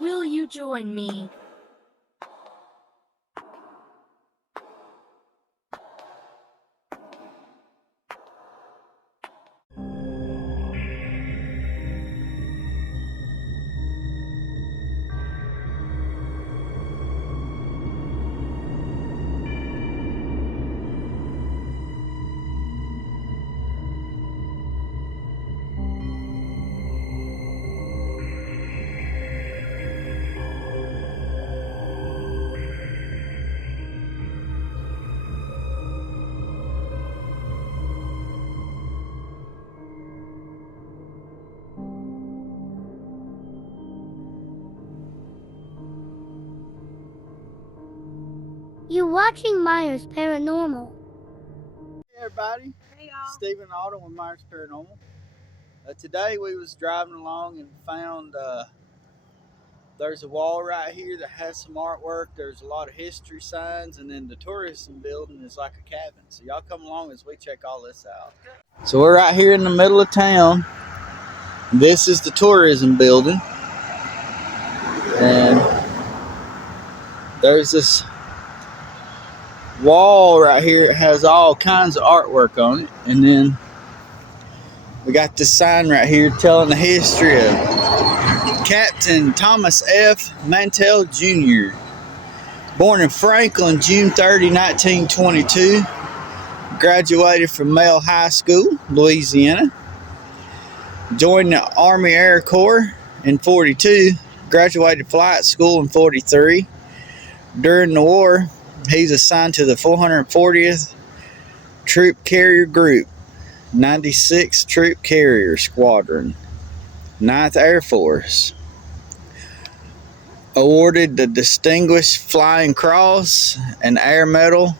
Will you join me? You're watching Myers Paranormal. Hey everybody, Hey y'all. Stephen Autumn with Myers Paranormal. Today we was driving along and found there's a wall right here that has some artwork. There's a lot of history signs, and then the tourism building is like a cabin. So y'all come along as we check all this out. So we're right here in the middle of town. This is the tourism building, and there's this wall right here. It has all kinds of artwork on it, and then we got this sign right here telling the history of Captain Thomas F. Mantell Jr., born in Franklin, June 30, 1922, graduated from Male High School, Louisiana, joined the Army Air Corps in 42, graduated flight school in 43. During the war, he's assigned to the 440th Troop Carrier Group, 96th Troop Carrier Squadron, 9th Air Force. Awarded the Distinguished Flying Cross and Air Medal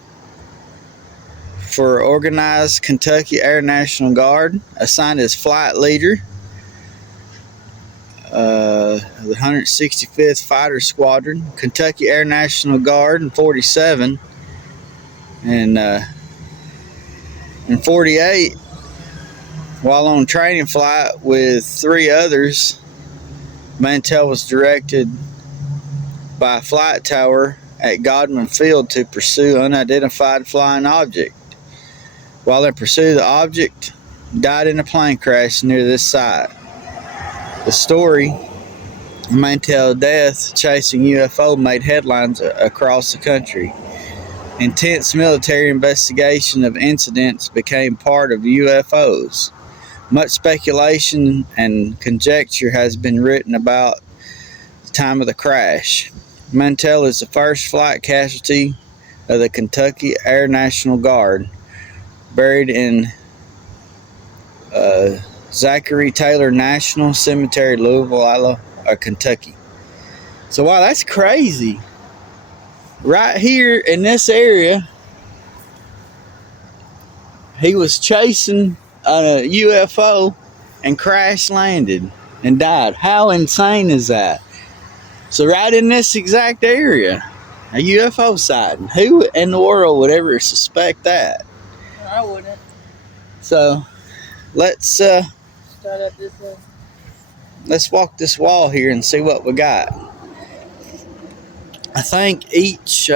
for Organized Kentucky Air National Guard. Assigned as flight leader, the 165th Fighter Squadron, Kentucky Air National Guard in 47. And in 48, while on training flight with 3 others, Mantell was directed by a flight tower at Godman Field to pursue unidentified flying object. While in pursuit of the object, died in a plane crash near this site. The story of Mantell's death chasing UFO made headlines across the country. Intense military investigation of incidents became part of UFOs. Much speculation and conjecture has been written about the time of the crash. Mantell is the first flight casualty of the Kentucky Air National Guard, buried in Zachary Taylor National Cemetery, Louisville, Kentucky. So wow, that's crazy. Right here in this area, he was chasing a UFO and crash landed and died. How insane is that? So right in this exact area, a UFO sighting. Who in the world would ever suspect that? I wouldn't. So let's Start up this way. let's walk this wall here and see what we got. I think each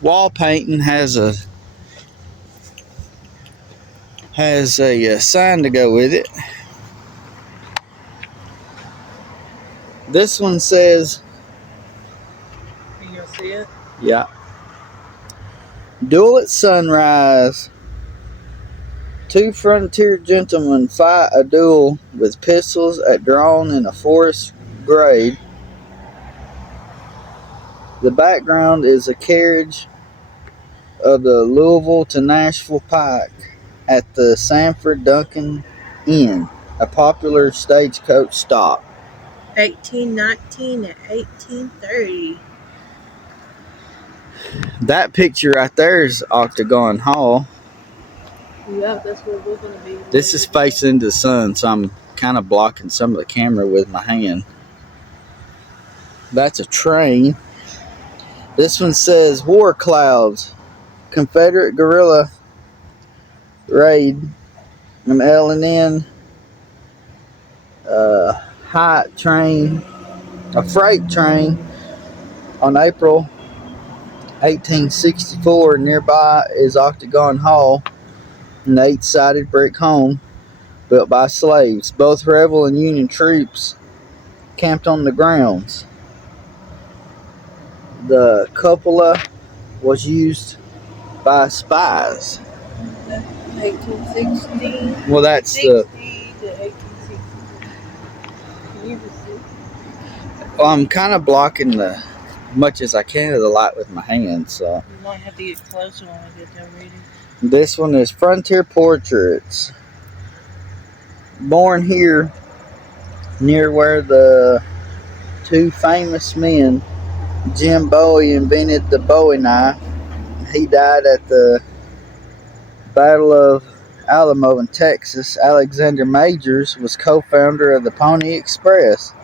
wall painting has a sign to go with it. This one says, Can you see it? yeah, duel at sunrise. 2 frontier gentlemen fight a duel with pistols at dawn in a forest glade. The background is a carriage of the Louisville to Nashville Pike at the Sanford Duncan Inn, a popular stagecoach stop. 1819 and 1830. That picture right there is Octagon Hall. Yeah, that's where we're going to be. This is facing into the sun, so I'm kind of blocking some of the camera with my hand. That's a train. This one says War Clouds, Confederate guerrilla raid from L&N, Hyatt train a freight train on April 1864. Nearby is Octagon Hall, an 8-sided brick home built by slaves. Both rebel and Union troops camped on the grounds. The cupola was used by spies. 1860. Well, that's 60 the. to 1860. Can you just see? Well, I'm kind of blocking the much as I can of the light with my hands. So You might have to get closer when we get done reading. this one is Frontier Portraits. Born here near where the two famous men, Jim Bowie invented the Bowie knife. He died at the Battle of Alamo in Texas. Alexander Majors was co-founder of the Pony Express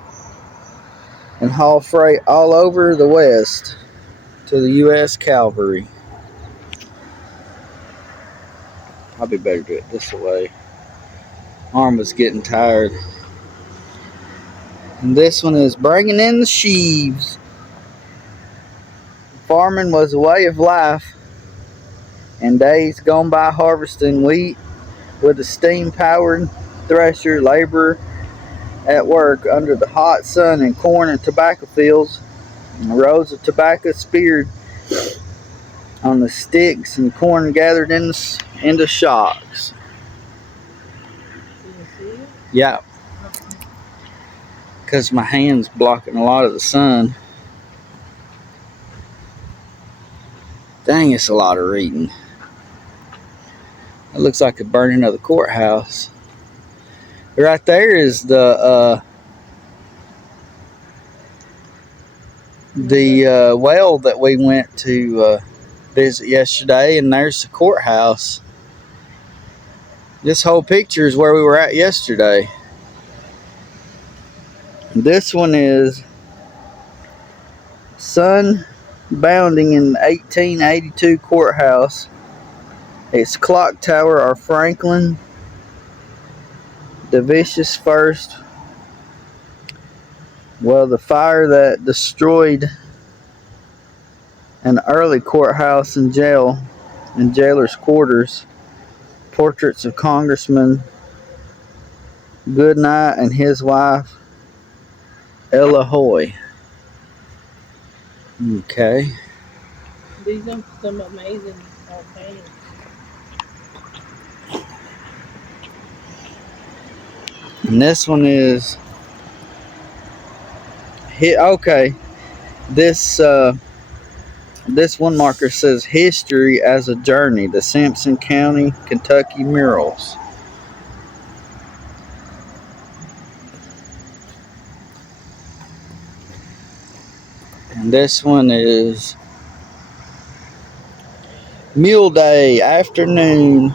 and hauled freight all over the West to the U.S. Cavalry. I'll be better to do it this way. Arm was getting tired. And this one is Bringing in the Sheaves. Farming was a way of life in days gone by, harvesting wheat with a steam-powered thresher, labor at work under the hot sun in corn and tobacco fields, and rows of tobacco speared on the sticks and corn gathered into shocks. Can you see it? Yeah, because my hand's blocking a lot of the sun. Dang, it's a lot of reading. It looks like the burning of the courthouse. Right there is the well that we went to visit yesterday, and there's the courthouse. This whole picture is where we were at yesterday. This one is sun bounding in the 1882 courthouse. Its clock tower are Franklin Divicious first. Well, the fire that destroyed an early courthouse and jail and jailer's quarters. Portraits of Congressman Goodnight and his wife Ella Hoy. Okay. These are some amazing paintings. And this one is okay. This one marker says History as a Journey, the Simpson County, Kentucky murals. And this one is Mule Day afternoon.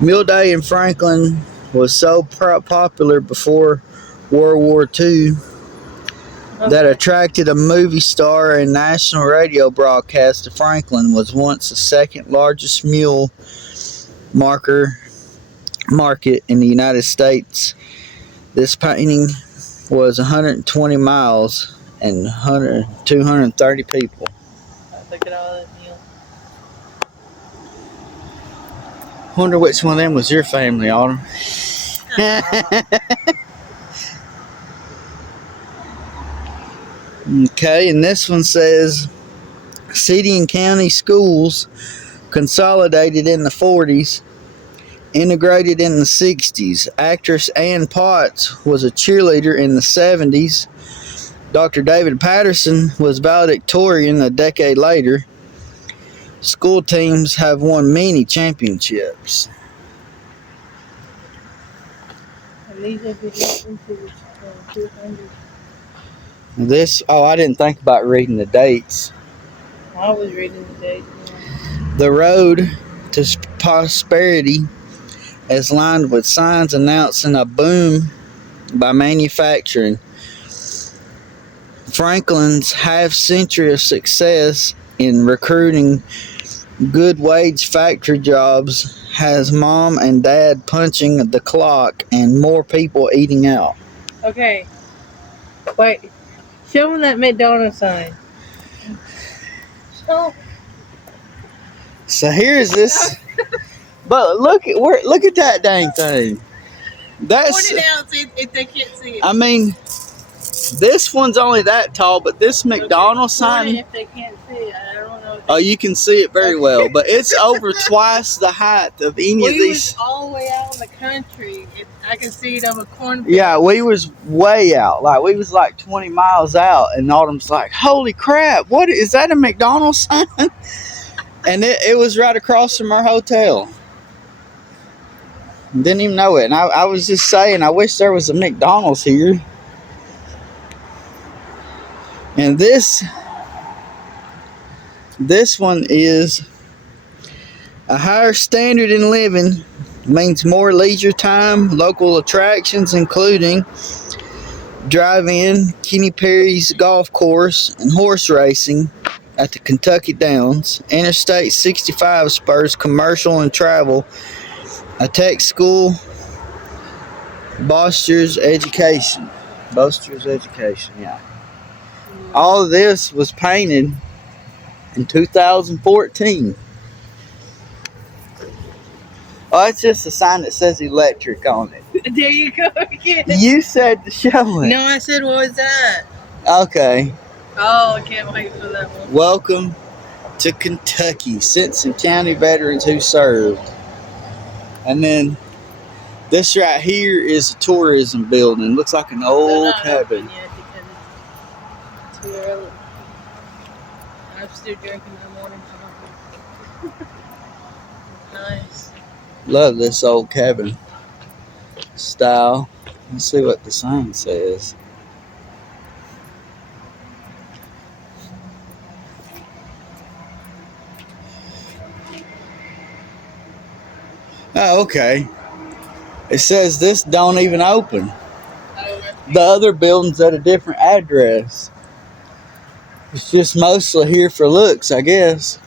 Mule Day in Franklin was so popular before World War II that attracted a movie star and national radio broadcast to Franklin. Was once the second largest mule market in the United States. This painting was 120 miles and 230 people. Look at all that meal. Wonder which one of them was your family, Autumn. Okay, and this one says City and county schools consolidated in the 40s, integrated in the 60s. Actress Ann Potts was a cheerleader in the 70s. Dr. David Patterson was valedictorian a decade later. School teams have won many championships. And these are good into the 200. I didn't think about reading the dates. I was reading the dates. The road to prosperity is lined with signs announcing a boom by manufacturing. Franklin's half-century of success in recruiting good-wage factory jobs has mom and dad punching the clock and more people eating out. Okay. Wait. Show them that McDonald's sign. Show. So here's this. But look at that dang thing. That's. Point it out if they can't see it. I mean, this one's only that tall, but this McDonald's Point sign. it if they can't see it. I don't know. Oh, you can see it very well, but it's over twice the height of any of We these. was all the way out in the country. I can see it over cornfield. Yeah, we was way out. Like we was like 20 miles out, and Autumn's like, "Holy crap! What is that? A McDonald's sign?" And it was right across from our hotel. Didn't even know it. And I was just saying, I wish there was a McDonald's here. And this one is a higher standard in living. Means more leisure time, local attractions including drive-in, Kenny Perry's golf course, and horse racing at the Kentucky Downs. Interstate 65 spurs commercial and travel. A tech school. Boster's Education, yeah. All of this was painted in 2014. Oh, it's just a sign that says electric on it. There you go again. You said to show it. No, I said, what was that? Okay. Oh, I can't wait for that one. Welcome to Kentucky. Simpson County veterans who served. And then this right here is a tourism building. Looks like an old cabin. Yet because it's too early. I'm still drinking my morning coffee. Nice. Love this old cabin style. Let's see what the sign says. Oh, okay. It says this don't even open. The other building's at a different address. It's just mostly here for looks, I guess.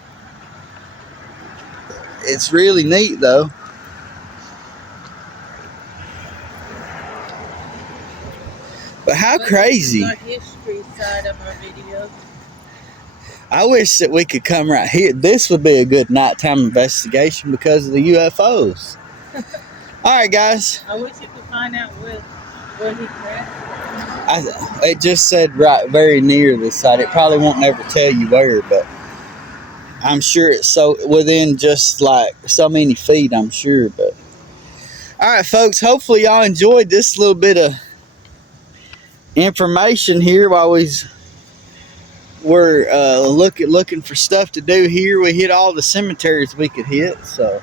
It's really neat though. But how crazy. This is our history side of our videos. I wish that we could come right here. This would be a good nighttime investigation because of the UFOs. All right, guys. I wish you could find out where he crashed. It just said right very near this side. It probably won't never tell you where, but I'm sure it's so within just like so many feet, I'm sure. But all right, folks, hopefully y'all enjoyed this little bit of information here while we're looking for stuff to do here. We hit all the cemeteries we could hit, so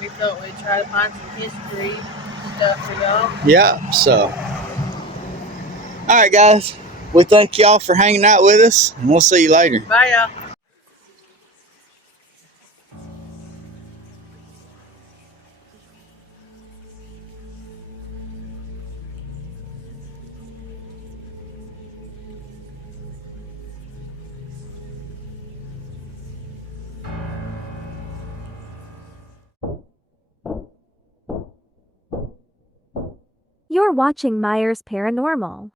We thought we'd try to find some history stuff for y'all. yeah, so all right, guys, we thank y'all for hanging out with us, and we'll see you later. Bye, y'all. You're watching Myers Paranormal.